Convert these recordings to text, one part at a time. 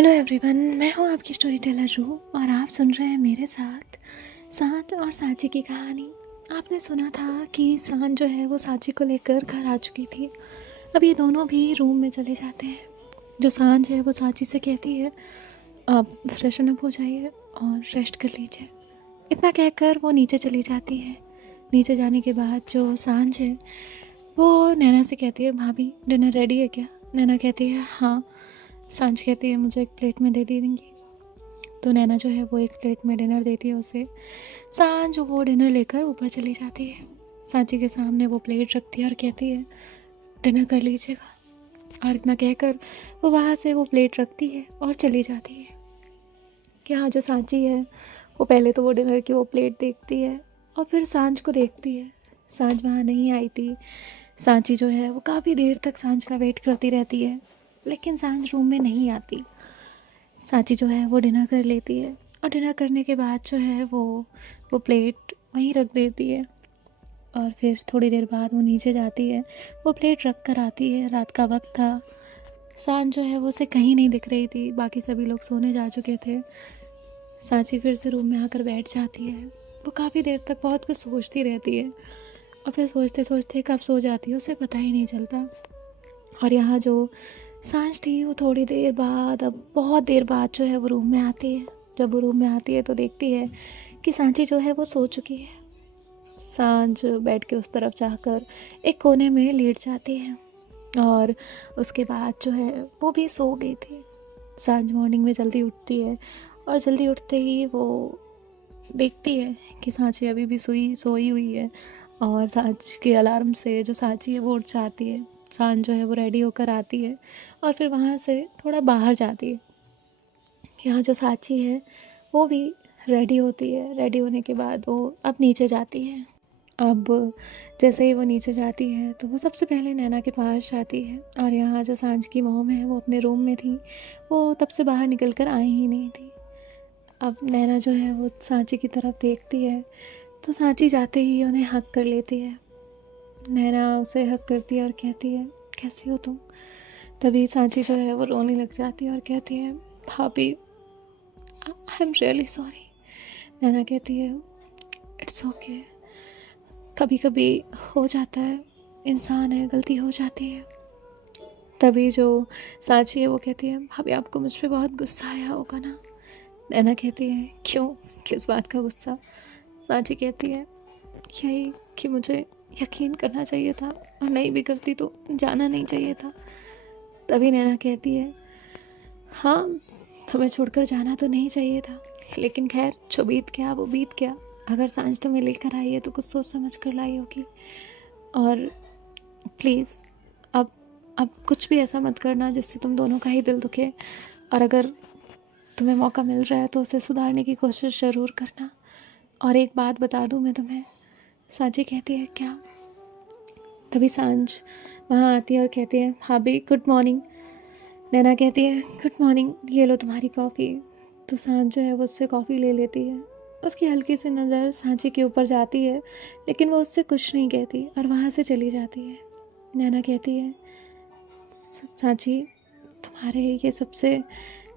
Hello everyone, मैं हूँ आपकी स्टोरी टेलर रू और आप सुन रहे हैं मेरे साथ सांच और सांची की कहानी। आपने सुना था कि सांच जो है वो सांची को लेकर घर आ चुकी थी। अब ये दोनों भी रूम में चले जाते हैं। जो सांच है वो सांची से कहती है आप फ्रेशन अप हो जाइए और रेस्ट कर लीजिए। इतना कहकर वो नीचे चली जाती है। नीचे जाने के बाद जो सांच है वो नैना से कहती है भाभी डिनर रेडी है क्या। नैना कहती है हाँ। सांच कहती है मुझे एक प्लेट में दे देंगी। तो नैना जो है वो एक प्लेट में डिनर देती है उसे। सांच वो डिनर लेकर ऊपर चली जाती है। सांची के सामने वो प्लेट रखती है और कहती है डिनर कर लीजिएगा। और इतना कहकर वो वहाँ से वो प्लेट रखती है और चली जाती है। कि हाँ जो सांची है वो पहले तो वो डिनर की वो प्लेट देखती है और फिर सांच को देखती है। सांच वहाँ नहीं आई थी। सांची जो है वो काफ़ी देर तक सांच का वेट करती रहती है, लेकिन सांच रूम में नहीं आती। सांची जो है वो डिनर कर लेती है और डिनर करने के बाद जो है वो प्लेट वहीं रख देती है। और फिर थोड़ी देर बाद वो नीचे जाती है, वो प्लेट रख कर आती है। रात का वक्त था। सांच जो है वो उसे कहीं नहीं दिख रही थी, बाकी सभी लोग सोने जा चुके थे। सांची फिर से रूम में आकर बैठ जाती है। वो काफ़ी देर तक बहुत कुछ सोचती रहती है और फिर सोचते सोचते कब सो जाती है उसे पता ही नहीं चलता। और यहाँ जो सांच थी वो थोड़ी देर बाद, अब बहुत देर बाद जो है वो रूम में आती है। जब वो रूम में आती है तो देखती है कि सांची जो है वो सो चुकी है। सांच बेड के उस तरफ जाकर एक कोने में लेट जाती है और उसके बाद जो है वो भी सो गई थी। सांच मॉर्निंग में जल्दी उठती है और जल्दी उठते ही वो देखती है कि सांची अभी भी सोई हुई है। और सांच के अलार्म से जो सांची है वो उठ जाती है। सांच जो है वो रेडी होकर आती है और फिर वहाँ से थोड़ा बाहर जाती है। यहाँ जो सांची है वो भी रेडी होती है। रेडी होने के बाद वो अब नीचे जाती है। अब जैसे ही वो नीचे जाती है तो वो सबसे पहले नैना के पास जाती है। और यहाँ जो सांच की मॉम है वो अपने रूम में थी, वो तब से बाहर निकल कर आई ही नहीं थी। अब नैना जो है वो सांची की तरफ देखती है तो सांची जाते ही उन्हें हक कर लेती है। नैना उसे हक करती है और कहती है कैसी हो तुम। तभी सांची जो है वो रोने लग जाती है और कहती है भाभी आई एम रियली सॉरी। नैना कहती है इट्स ओके, कभी कभी हो जाता है, इंसान है, गलती हो जाती है। तभी जो सांची है वो कहती है भाभी आपको मुझ पर बहुत गुस्सा आया होगा ना। नैना कहती है क्यों, किस बात का गुस्सा। सांची कहती है यही कि मुझे यकीन करना चाहिए था और नहीं भी करती तो जाना नहीं चाहिए था। तभी नैना कहती है हाँ तुम्हें छोड़कर जाना तो नहीं चाहिए था, लेकिन खैर जो बीत गया वो बीत गया। अगर सांझ तुम्हें लेकर आई है तो कुछ सोच समझ कर लाई होगी। और प्लीज़ अब कुछ भी ऐसा मत करना जिससे तुम दोनों का ही दिल दुखे। और अगर तुम्हें मौका मिल रहा है तो उसे सुधारने की कोशिश ज़रूर करना। और एक बात बता दूँ मैं तुम्हें। सांची कहती है क्या। तभी सांझ वहाँ आती है और कहती है भाभी गुड मॉर्निंग। नैना कहती है गुड मॉर्निंग, ये लो तुम्हारी कॉफ़ी। तो सांझ जो है वो उससे कॉफ़ी ले लेती है। उसकी हल्की सी नज़र सांची के ऊपर जाती है, लेकिन वो उससे कुछ नहीं कहती और वहाँ से चली जाती है। नैना कहती है सांची तुम्हारे ये सबसे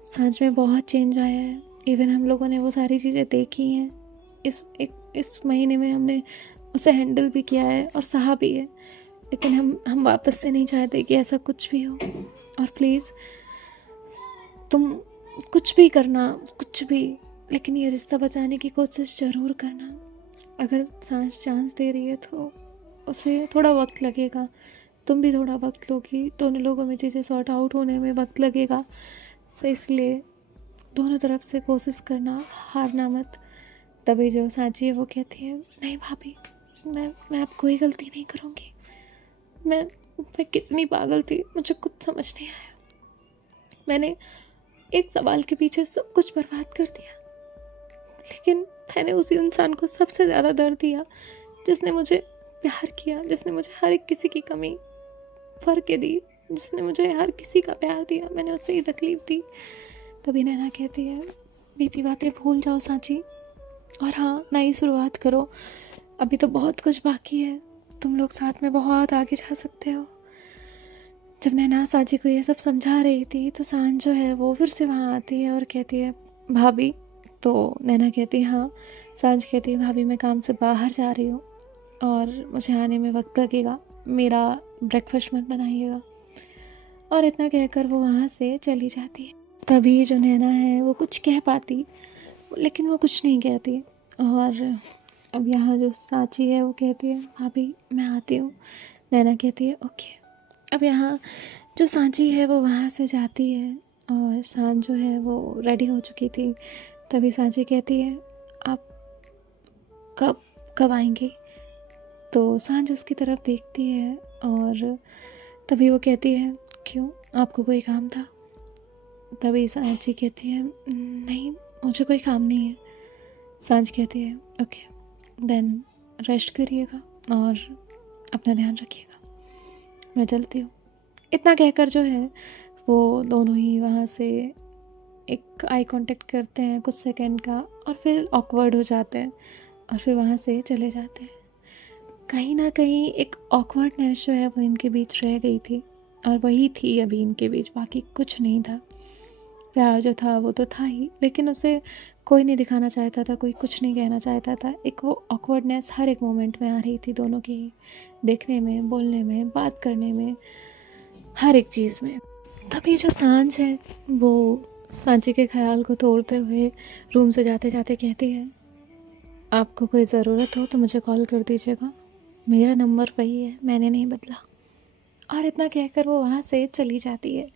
सांच में बहुत चेंज आया है। इवन हम लोगों ने वो सारी चीज़ें देखी हैं। इस महीने में हमने उसे हैंडल भी किया है और सहा भी है, लेकिन हम वापस से नहीं चाहते कि ऐसा कुछ भी हो। और प्लीज़ तुम कुछ भी करना, कुछ भी, लेकिन ये रिश्ता बचाने की कोशिश ज़रूर करना। अगर सांस चांस दे रही है तो उसे थोड़ा वक्त लगेगा, तुम भी थोड़ा वक्त लोगी, दोनों लोगों में चीज़ें सॉर्ट आउट होने में वक्त लगेगा। सो इसलिए दोनों तरफ से कोशिश करना, हारना मत। तभी जो सांची है वो कहती है नहीं भाभी, मैं अब कोई गलती नहीं करूँगी। मैं कितनी पागल थी, मुझे कुछ समझ नहीं आया। मैंने एक सवाल के पीछे सब कुछ बर्बाद कर दिया, लेकिन मैंने उसी इंसान को सबसे ज़्यादा दर्द दिया जिसने मुझे प्यार किया, जिसने मुझे हर एक किसी की कमी भर के दी, जिसने मुझे हर किसी का प्यार दिया, मैंने उससे ही तकलीफ़ दी। तभी नैना कहती है बीती बातें भूल जाओ सांची, और हाँ नई शुरुआत करो। अभी तो बहुत कुछ बाकी है, तुम लोग साथ में बहुत आगे जा सकते हो। जब नैना सांची को ये सब समझा रही थी तो सांच जो है वो फिर से वहाँ आती है और कहती है भाभी। तो नैना कहती है हाँ। सांच कहती है भाभी मैं काम से बाहर जा रही हूँ और मुझे आने में वक्त लगेगा, मेरा ब्रेकफास्ट मत बनाइएगा। और इतना कहकर वो वहाँ से चली जाती है। तभी जो नैना है वो कुछ कह पाती, लेकिन वो कुछ नहीं कहती। और अब यहाँ जो सांची है वो कहती है भाभी मैं आती हूँ। नैना कहती है ओके। अब यहाँ जो सांची है वो वहाँ से जाती है और सांच जो है वो रेडी हो चुकी थी। तभी सांची कहती है आप कब कब आएंगी। तो सांच उसकी तरफ देखती है और तभी वो कहती है क्यों, आपको कोई काम था। तभी सांची कहती है नहीं मुझे कोई काम नहीं है। सांच कहती है ओके देन रेस्ट करिएगा और अपना ध्यान रखिएगा, मैं चलती हूँ। इतना कहकर जो है वो दोनों ही वहाँ से एक आई कांटेक्ट करते हैं कुछ सेकंड का और फिर ऑकवर्ड हो जाते हैं और फिर वहाँ से चले जाते हैं। कहीं ना कहीं एक ऑकवर्डनेस जो है वो इनके बीच रह गई थी और वही थी अभी इनके बीच, बाकी कुछ नहीं था। प्यार जो था वो तो था ही, लेकिन उसे कोई नहीं दिखाना चाहता था, कोई कुछ नहीं कहना चाहता था। एक वो ऑकवर्डनेस हर एक मोमेंट में आ रही थी दोनों के ही, देखने में, बोलने में, बात करने में, हर एक चीज़ में। तभी जो सांच है वो सांची के ख्याल को तोड़ते हुए रूम से जाते जाते कहती है आपको कोई ज़रूरत हो तो मुझे कॉल कर दीजिएगा, मेरा नंबर वही है, मैंने नहीं बदला। और इतना कहकर वो वहाँ से चली जाती है।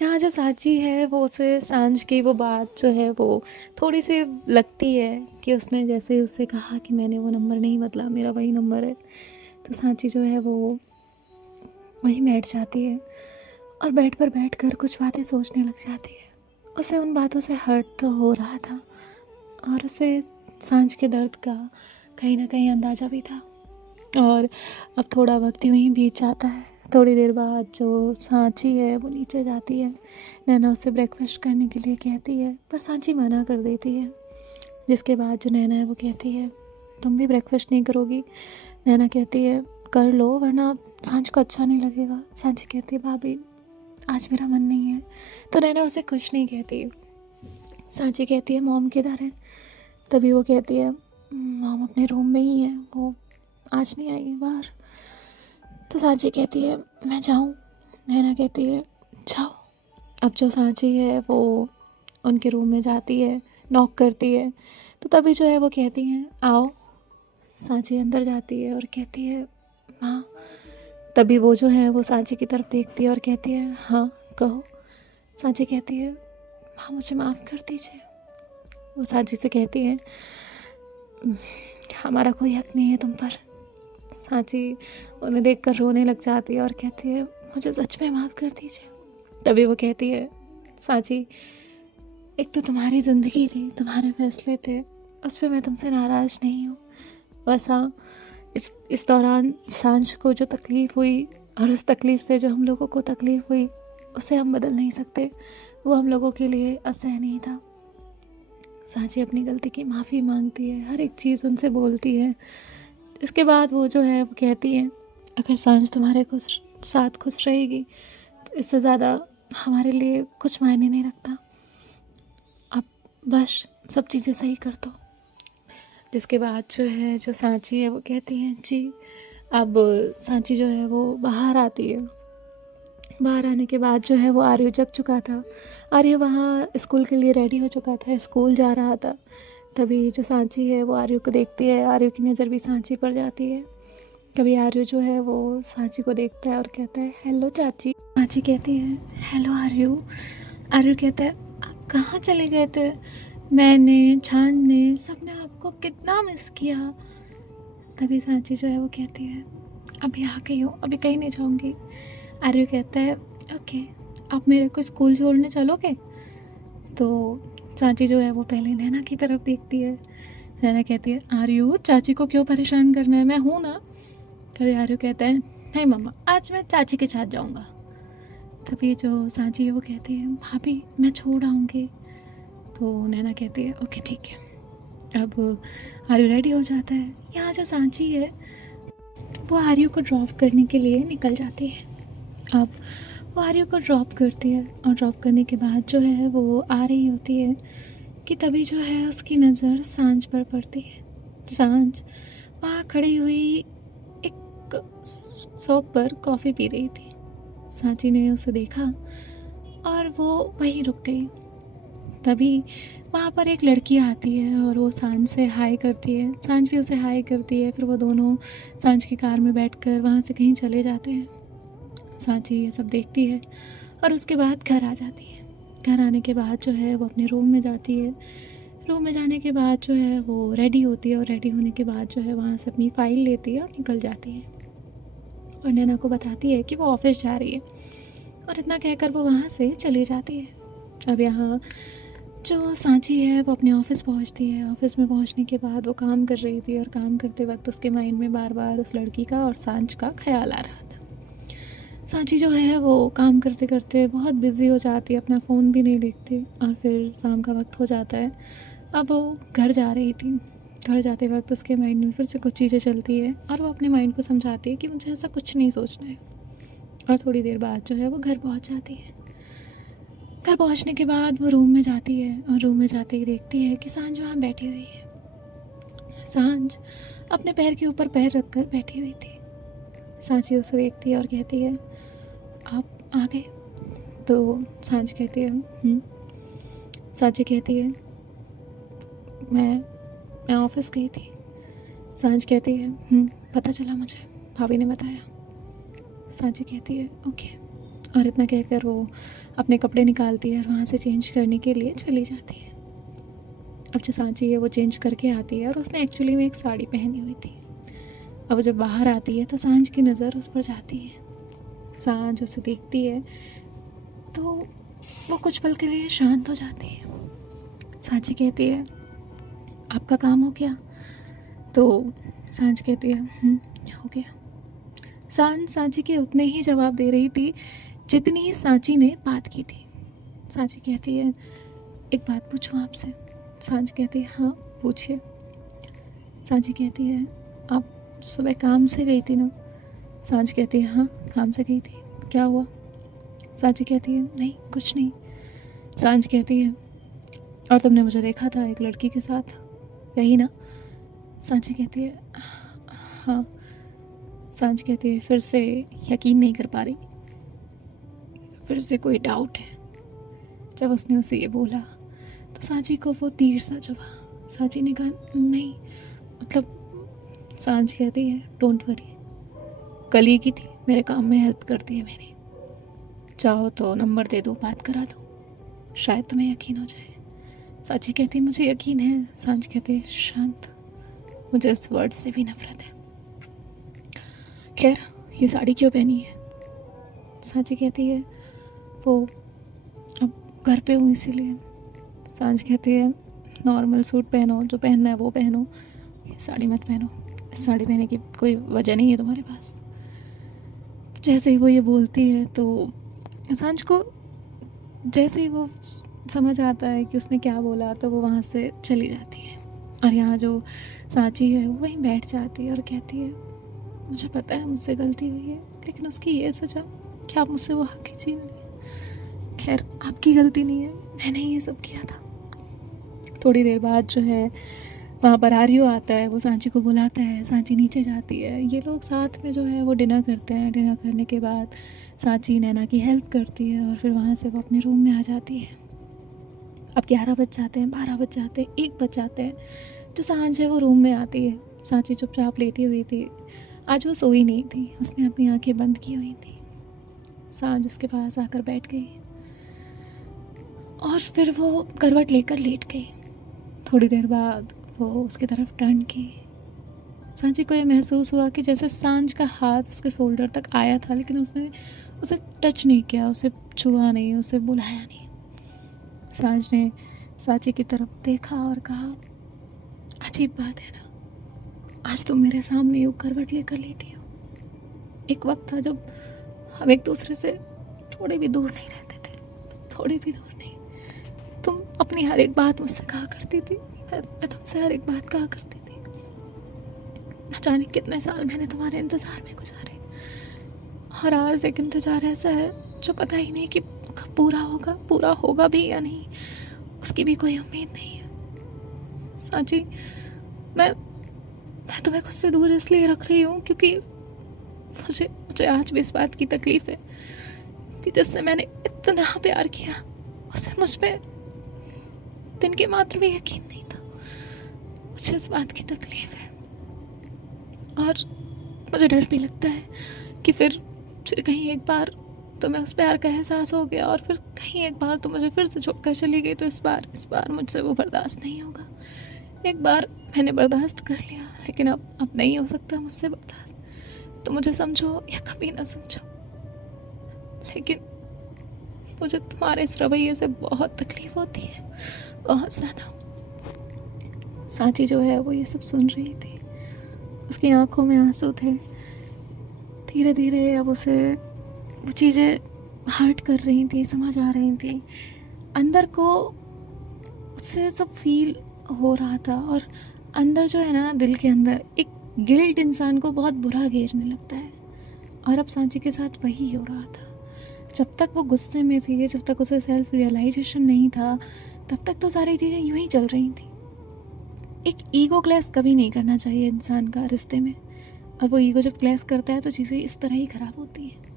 यहाँ जो सांची है वो उसे सांझ की वो बात जो है वो थोड़ी सी लगती है कि उसने जैसे उससे कहा कि मैंने वो नंबर नहीं बदला, मेरा वही नंबर है। तो सांची जो है वो वहीं बैठ जाती है और बेड पर बैठकर कुछ बातें सोचने लग जाती है। उसे उन बातों से हर्ट तो हो रहा था और उसे सांझ के दर्द का कहीं ना कहीं अंदाज़ा भी था। और अब थोड़ा वक्त यूँ ही बीत जाता है। थोड़ी देर बाद जो सांची है वो नीचे जाती है। नैना उसे ब्रेकफास्ट करने के लिए कहती है पर सांची मना कर देती है। जिसके बाद जो नैना है वो कहती है तुम भी ब्रेकफास्ट नहीं करोगी। नैना कहती है कर लो वरना सांच को अच्छा नहीं लगेगा। सांची कहती है भाभी आज मेरा मन नहीं है। तो नैना उसे कुछ नहीं कहती। सांची कहती है मॉम किधर है। तभी वो कहती है मॉम अपने रूम में ही है, वो आज नहीं आएगी बाहर। तो सांची कहती है मैं जाऊँ। नैना कहती है जाओ। अब जो सांची है वो उनके रूम में जाती है, नॉक करती है। तो तभी जो है वो कहती हैं आओ। सांची अंदर जाती है और कहती है हाँ। तभी वो जो है वो सांची की तरफ देखती है और कहती है हाँ कहो। सांची कहती है हाँ मुझे माफ़ कर दीजिए। वो सांची से कहती है हमारा कोई हक नहीं है तुम पर। सांची उन्हें देखकर रोने लग जाती है और कहती है मुझे सच में माफ़ कर दीजिए। तभी वो कहती है सांची एक तो तुम्हारी ज़िंदगी थी, तुम्हारे फैसले थे, उस पर मैं तुमसे नाराज़ नहीं हूँ। बस हाँ इस दौरान सांझ को जो तकलीफ़ हुई और उस तकलीफ़ से जो हम लोगों को तकलीफ़ हुई उसे हम बदल नहीं सकते, वो हम लोगों के लिए असहनीय था। सांची अपनी गलती की माफ़ी मांगती है, हर एक चीज़ उनसे बोलती है। इसके बाद वो जो है वो कहती है अगर सांझ तुम्हारे साथ खुश रहेगी तो इससे ज़्यादा हमारे लिए कुछ मायने नहीं रखता, अब बस सब चीज़ें सही कर दो। जिसके बाद जो है जो सांची है वो कहती है जी। अब सांची जो है वो बाहर आती है। बाहर आने के बाद जो है वो आर्य जग चुका था। आर्य वहाँ स्कूल के लिए रेडी हो चुका था, स्कूल जा रहा था। तभी जो सांची है वो आर्य को देखती है, आर्य की नज़र भी सांची पर जाती है। कभी आर्य जो है वो सांची को देखता है और कहता है हेलो चाची। सांची कहती है हेलो आर्य। आर्य कहता है आप कहाँ चले गए थे, मैंने छान ने सबने आपको कितना मिस किया। तभी सांची जो है वो कहती है अभी आ गई हूँ, अभी कहीं नहीं जाऊँगी। आर्य कहता है ओके आप मेरे को स्कूल छोड़ने चलोगे। तो सांची जो है वो पहले नैना की तरफ देखती है। नैना कहती है आर्य चाची को क्यों परेशान करना है, मैं हूँ ना। कभी आर्य कहता है नहीं मम्मा आज मैं चाची के साथ जाऊँगा। तभी जो सांची है वो कहती है भाभी मैं छोड़ आऊँगी। तो नैना कहती है ओके ठीक है। अब आर्य रेडी हो जाता है। यहाँ जो सांची है वो आर्य को ड्रॉप करने के लिए निकल जाती है। अब वो आर्य को ड्रॉप करती है और ड्रॉप करने के बाद जो है वो आ रही होती है कि तभी जो है उसकी नज़र सांझ पर पड़ती है। सांझ वहाँ खड़ी हुई एक शॉप पर कॉफ़ी पी रही थी। सांची ने उसे देखा और वो वहीं रुक गई। तभी वहाँ पर एक लड़की आती है और वो सांझ से हाय करती है, सांझ भी उसे हाय करती है। फिर वो दोनों सांझ की कार में बैठकर वहाँ से कहीं चले जाते हैं। सांची ये सब देखती है और उसके बाद घर आ जाती है। घर आने के बाद जो है वो अपने रूम में जाती है। रूम में जाने के बाद जो है वो रेडी होती है और रेडी होने के बाद जो है वहाँ से अपनी फ़ाइल लेती है और निकल जाती है और नैना को बताती है कि वो ऑफ़िस जा रही है और इतना कहकर वो वहाँ से चली जाती है। अब यहाँ जो सांची है वो अपने ऑफ़िस पहुँचती है। ऑफ़िस में पहुँचने के बाद वो काम कर रही थी और काम करते वक्त उसके माइंड में बार बार उस लड़की का और सांझ का ख्याल आ रहा था। सांची जो है वो काम करते करते बहुत बिज़ी हो जाती है, अपना फ़ोन भी नहीं देखती और फिर शाम का वक्त हो जाता है। अब वो घर जा रही थी। घर जाते वक्त उसके माइंड में फिर से कुछ चीज़ें चलती है और वो अपने माइंड को समझाती है कि मुझे ऐसा कुछ नहीं सोचना है। और थोड़ी देर बाद जो है वो घर पहुंच जाती है। घर पहुंचने के बाद वो रूम में जाती है और रूम में जाते ही देखती है कि सांझ वहाँ बैठी हुई है। सांझ अपने पैर के ऊपर पैर रखकर बैठी हुई थी। सांची उसे देखती है और कहती है, आप आ गए? तो सांझ कहती है सांची कहती है, मैं ऑफ़िस गई थी। सांझ कहती है पता चला मुझे, भाभी ने बताया। सांची कहती है ओके, और इतना कहकर वो अपने कपड़े निकालती है और वहाँ से चेंज करने के लिए चली जाती है। अब जो सांची है वो चेंज करके आती है और उसने एक्चुअली में एक साड़ी पहनी हुई थी। अब जब बाहर आती है तो सांझ की नज़र उस पर जाती है। सांझ उसे देखती है तो वो कुछ पल के लिए शांत हो जाती है। सांची कहती है, आपका काम हो गया? तो सांझ कहती है हो गया। सांची के उतने ही जवाब दे रही थी जितनी सांची ने बात की थी। सांची कहती है, एक बात पूछूं आपसे? सांझ कहती है हाँ पूछिए। सांची कहती है, आप सुबह काम से गई थी ना? सांझ कहती है हाँ काम से गई थी, क्या हुआ? सांची कहती है नहीं कुछ नहीं। सांझ कहती है, और तुमने मुझे देखा था एक लड़की के साथ, यही ना? सांची कहती है हाँ। सांझ कहती है, फिर से यकीन नहीं कर पा रही, फिर से कोई डाउट है? जब उसने उसे ये बोला तो सांची को वो तीर सा चुभा। सांची ने कहा नहीं, मतलब। सांझ कहती है डोंट वरी, कल ही की थी, मेरे काम में हेल्प करती है मेरी, चाहो तो नंबर दे दो, बात करा दो, शायद तुम्हें यकीन हो जाए। सांची कहती है मुझे यकीन है। सांझ कहती है शांत, मुझे इस वर्ड से भी नफरत है। खैर ये साड़ी क्यों पहनी है? सांची कहती है वो अब घर पे हूँ इसीलिए। सांझ कहती है नॉर्मल सूट पहनो, जो पहनना है वो पहनो, ये साड़ी मत पहनो, इस साड़ी पहनने की कोई वजह नहीं है तुम्हारे पास। तो जैसे ही वो ये बोलती है तो सांझ को जैसे ही वो समझ आता है कि उसने क्या बोला तो वो वहाँ से चली जाती है। और यहाँ जो सांची है वो वहीं बैठ जाती है और कहती है मुझे पता है मुझसे गलती हुई है, लेकिन उसकी ये सजा कि आप मुझसे वो हक छीन। खैर आपकी गलती नहीं है, मैंने ये सब किया था। थोड़ी देर बाद जो है वहाँ पर आर्यो आता है, वो सांची को बुलाता है। सांची नीचे जाती है, ये लोग साथ में जो है वो डिनर करते हैं। डिनर करने के बाद सांची नैना की हेल्प करती है और फिर वहाँ से वो अपने रूम में आ जाती है। अब 11 बज जाते हैं, 12 बज जाते हैं, 1 बज जाते हैं। जो सांझ है वो रूम में आती है। सांची चुपचाप लेटी हुई थी, आज वो सोई नहीं थी, उसने अपनी आंखें बंद की हुई थी। सांझ उसके पास आकर बैठ गई और फिर वो करवट लेकर लेट गई। थोड़ी देर बाद वो उसकी तरफ टर्न की। सांची को ये महसूस हुआ कि जैसे सांझ का हाथ उसके शोल्डर तक आया था, लेकिन उसने उसे टच नहीं किया, उसे छुआ नहीं, उसे बुलाया नहीं। सांझ ने सांची की तरफ देखा और कहा अजीब बात है ना, आज तुम मेरे सामने यूँ करवट लेकर लेटी हो। एक वक्त था जब हम एक दूसरे से थोड़े भी दूर नहीं रहते थे, थोड़े भी दूर नहीं। तुम अपनी हर एक बात मुझसे कहा करती थी, मैं तुमसे हर एक बात कहा करती थी। न जाने कितने साल मैंने तुम्हारे इंतज़ार में गुजारे, और आज एक इंतज़ार ऐसा है जो पता ही नहीं कि कब पूरा होगा भी या नहीं, उसकी भी कोई उम्मीद नहीं है। सांची, मैं तुम्हें खुद से दूर इसलिए रख रही हूँ क्योंकि मुझे आज भी इस बात की तकलीफ है कि जिससे मैंने इतना प्यार किया उसे मुझ पे दिन के मात्र भी यकीन नहीं था। मुझे इस बात की तकलीफ है और मुझे डर भी लगता है कि फिर कहीं एक बार तुम्हें उस प्यार का एहसास हो गया और फिर कहीं एक बार तो मुझे फिर से छोड़कर चली गई तो इस बार मुझसे वो बर्दाश्त नहीं होगा। एक बार मैंने बर्दाश्त कर लिया लेकिन अब नहीं हो सकता मुझसे बर्दाश्त। तो मुझे समझो या कभी ना समझो, लेकिन मुझे तुम्हारे इस रवैये से बहुत तकलीफ होती है, बहुत ज़्यादा। सांची जो है वो ये सब सुन रही थी, उसकी आंखों में आंसू थे। धीरे धीरे अब उसे वो चीज़ें हर्ट कर रही थी, समझ आ रही थी, अंदर को उससे सब फील हो रहा था। और अंदर जो है ना, दिल के अंदर एक गिल्ट इंसान को बहुत बुरा घेरने लगता है। और अब सांची के साथ वही हो रहा था। जब तक वो गुस्से में थी, जब तक उसे सेल्फ रियलाइजेशन नहीं था, तब तक तो सारी चीज़ें यूं ही चल रही थी। एक ईगो क्लैश कभी नहीं करना चाहिए इंसान का रिश्ते में, और वो ईगो जब क्लैश करता है तो चीज़ें इस तरह ही ख़राब होती हैं।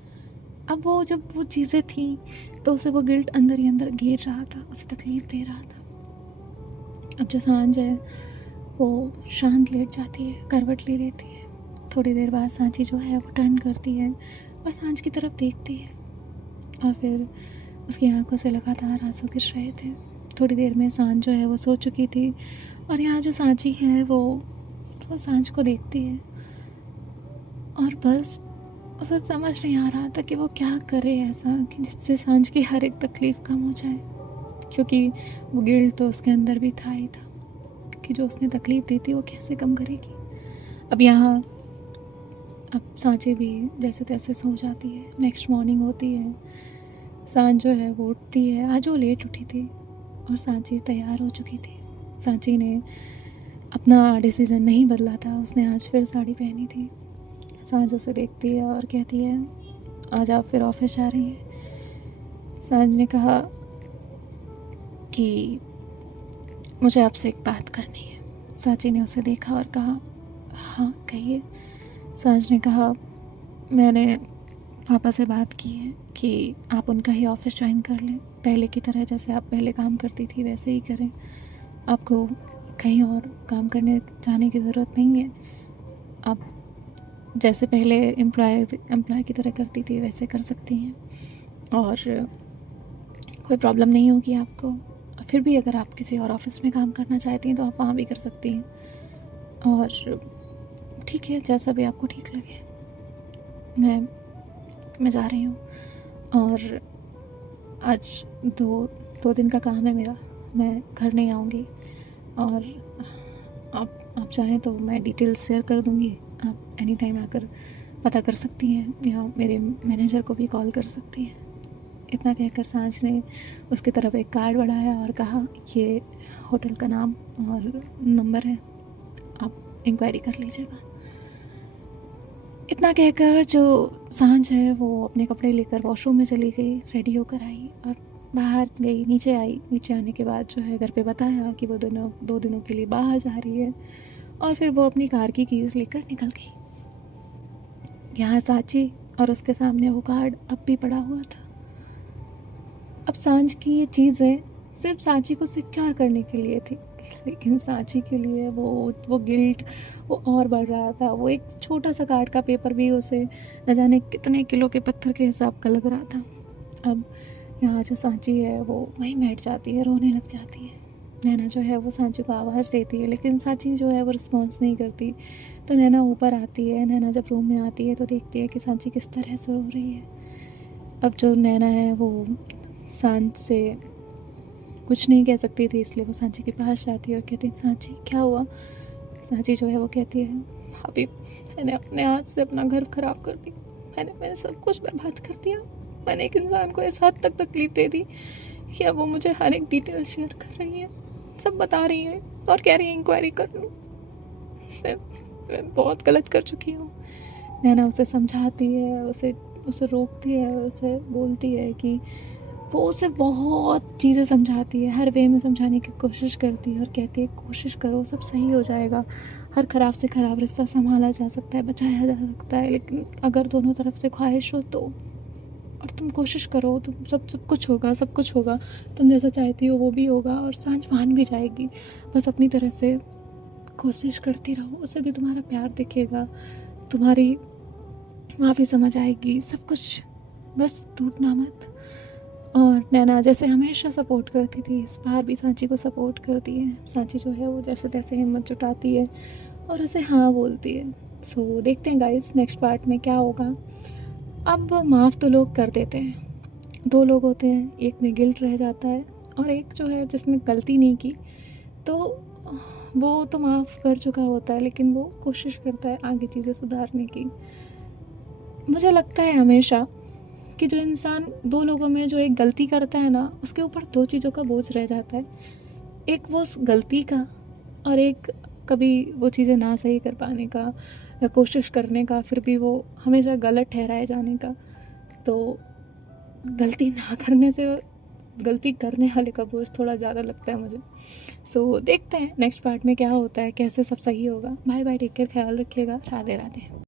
अब वो जब वो चीज़ें थी तो उसे वो गिल्ट अंदर ही अंदर घेर रहा था, उसे तकलीफ़ दे रहा था। अब जो सांझ है वो शांत लेट जाती है, करवट ले लेती है। थोड़ी देर बाद सांची जो है वो टर्न करती है और सांझ की तरफ देखती है, और फिर उसकी आंखों से लगातार आंसू गिर रहे थे। थोड़ी देर में सांझ जो है वो सो चुकी थी, और यहाँ जो सांची है वो सांझ को देखती है, और बस उसे समझ नहीं आ रहा था कि वो क्या करे ऐसा कि जिससे सांझ की हर एक तकलीफ़ कम हो जाए, क्योंकि वो गिल्ट तो उसके अंदर भी था ही था कि जो उसने तकलीफ़ दी थी वो कैसे कम करेगी। अब सांची भी जैसे तैसे सो जाती है। नेक्स्ट मॉर्निंग होती है, सांझ जो है वो उठती है। आज वो लेट उठी थी और सांची तैयार हो चुकी थी। सांची ने अपना डिसीज़न नहीं बदला था, उसने आज फिर साड़ी पहनी थी। सांझ उसे देखती है और कहती है, आज आप फिर ऑफिस जा रही हैं। सांझ ने कहा कि मुझे आपसे एक बात करनी है। सांची ने उसे देखा और कहा, हाँ कहिए। सांझ ने कहा, मैंने पापा से बात की है कि आप उनका ही ऑफिस ज्वाइन कर लें, पहले की तरह जैसे आप पहले काम करती थी वैसे ही करें। आपको कहीं और काम करने जाने की ज़रूरत नहीं है। आप जैसे पहले एम्प्लॉय की तरह करती थी वैसे कर सकती हैं, और कोई प्रॉब्लम नहीं होगी आपको। फिर भी अगर आप किसी और ऑफिस में काम करना चाहती हैं तो आप वहाँ भी कर सकती हैं, और ठीक है, जैसा भी आपको ठीक लगे। मैं जा रही हूँ, और आज दो दिन का काम है मेरा, मैं घर नहीं आऊँगी, और आप चाहें तो मैं डिटेल्स शेयर कर दूँगी, आप एनी टाइम आकर पता कर सकती हैं या मेरे मैनेजर को भी कॉल कर सकती हैं। इतना कहकर सांझ ने उसकी तरफ एक कार्ड बढ़ाया और कहा, ये होटल का नाम और नंबर है, आप इंक्वायरी कर लीजिएगा। इतना कहकर जो सांझ है वो अपने कपड़े लेकर वॉशरूम में चली गई, रेडी होकर आई और बाहर गई, नीचे आई। नीचे आने के बाद जो है घर पे बताया कि वो दो दिनों के लिए बाहर जा रही है, और फिर वो अपनी कार की कीज़ लेकर निकल गई। यहाँ सांची और उसके सामने वो कार्ड अब भी पड़ा हुआ था। अब सांझ की ये चीज़ें सिर्फ सांची को सिक्योर करने के लिए थी, लेकिन सांची के लिए वो गिल्ट वो और बढ़ रहा था। वो एक छोटा सा कार्ड का पेपर भी उसे न जाने कितने किलो के पत्थर के हिसाब का लग रहा था। अब यहाँ जो सांची है वो वहीं बैठ जाती है, रोने लग जाती है। नैना जो है वो सांची को आवाज़ देती है, लेकिन सांची जो है वो रिस्पॉन्स नहीं करती। तो नैना ऊपर आती है। नैना जब रूम में आती है तो देखती है कि सांची किस तरह से रो रही है। अब जो नैना है वो सांझ से कुछ नहीं कह सकती थी, इसलिए वो सांची के पास जाती है और कहती है, सांची क्या हुआ। सांची जो है वो कहती है, भाभी मैंने अपने हाथ से अपना घर ख़राब कर दिया, मैंने सब कुछ बर्बाद कर दिया। मैंने एक इंसान को इस हद तक तकलीफ़ दे दी कि अब वो मुझे हर एक डिटेल शेयर कर रही है, सब बता रही है और कह रही है इंक्वायरी कर लूँ। मैं बहुत गलत कर चुकी हूँ। नैना उसे समझाती है, उसे उसे रोकती है, उसे बोलती है कि वो उसे बहुत चीज़ें समझाती है, हर वे में समझाने की कोशिश करती है और कहती है कोशिश करो, सब सही हो जाएगा, हर ख़राब से ख़राब रिश्ता संभाला जा सकता है, बचाया जा सकता है, लेकिन अगर दोनों तरफ से ख्वाहिश हो तो, और तुम कोशिश करो, तुम सब कुछ होगा, सब कुछ होगा, तुम जैसा चाहती हो वो भी होगा और सांझ मान भी जाएगी। बस अपनी तरह से कोशिश करती रहो, उसे भी तुम्हारा प्यार दिखेगा, तुम्हारी माफ़ी समझ आएगी, सब कुछ। बस टूटना मत। और नैना जैसे हमेशा सपोर्ट करती थी, इस बार भी सांची को सपोर्ट करती है। सांची जो है वो जैसे तैसे हिम्मत जुटाती है और उसे हाँ बोलती है। सो देखते हैं गाइस नेक्स्ट पार्ट में क्या होगा। अब माफ़ तो लोग कर देते हैं, दो लोग होते हैं, एक में गिल्ट रह जाता है और एक जो है जिसने गलती नहीं की, तो वो तो माफ़ कर चुका होता है, लेकिन वो कोशिश करता है आगे चीज़ें सुधारने की। मुझे लगता है हमेशा कि जो इंसान दो लोगों में जो एक गलती करता है ना, उसके ऊपर दो चीज़ों का बोझ रह जाता है। एक वो उस गलती का, और एक कभी वो चीज़ें ना सही कर पाने का या कोशिश करने का, फिर भी वो हमेशा गलत ठहराए जाने का। तो गलती ना करने से गलती करने वाले का बोझ थोड़ा ज़्यादा लगता है मुझे। सो देखते हैं नेक्स्ट पार्ट में क्या होता है, कैसे सब सही होगा। बाय बाय, टेक केयर, ख्याल रखिएगा, राधे राधे।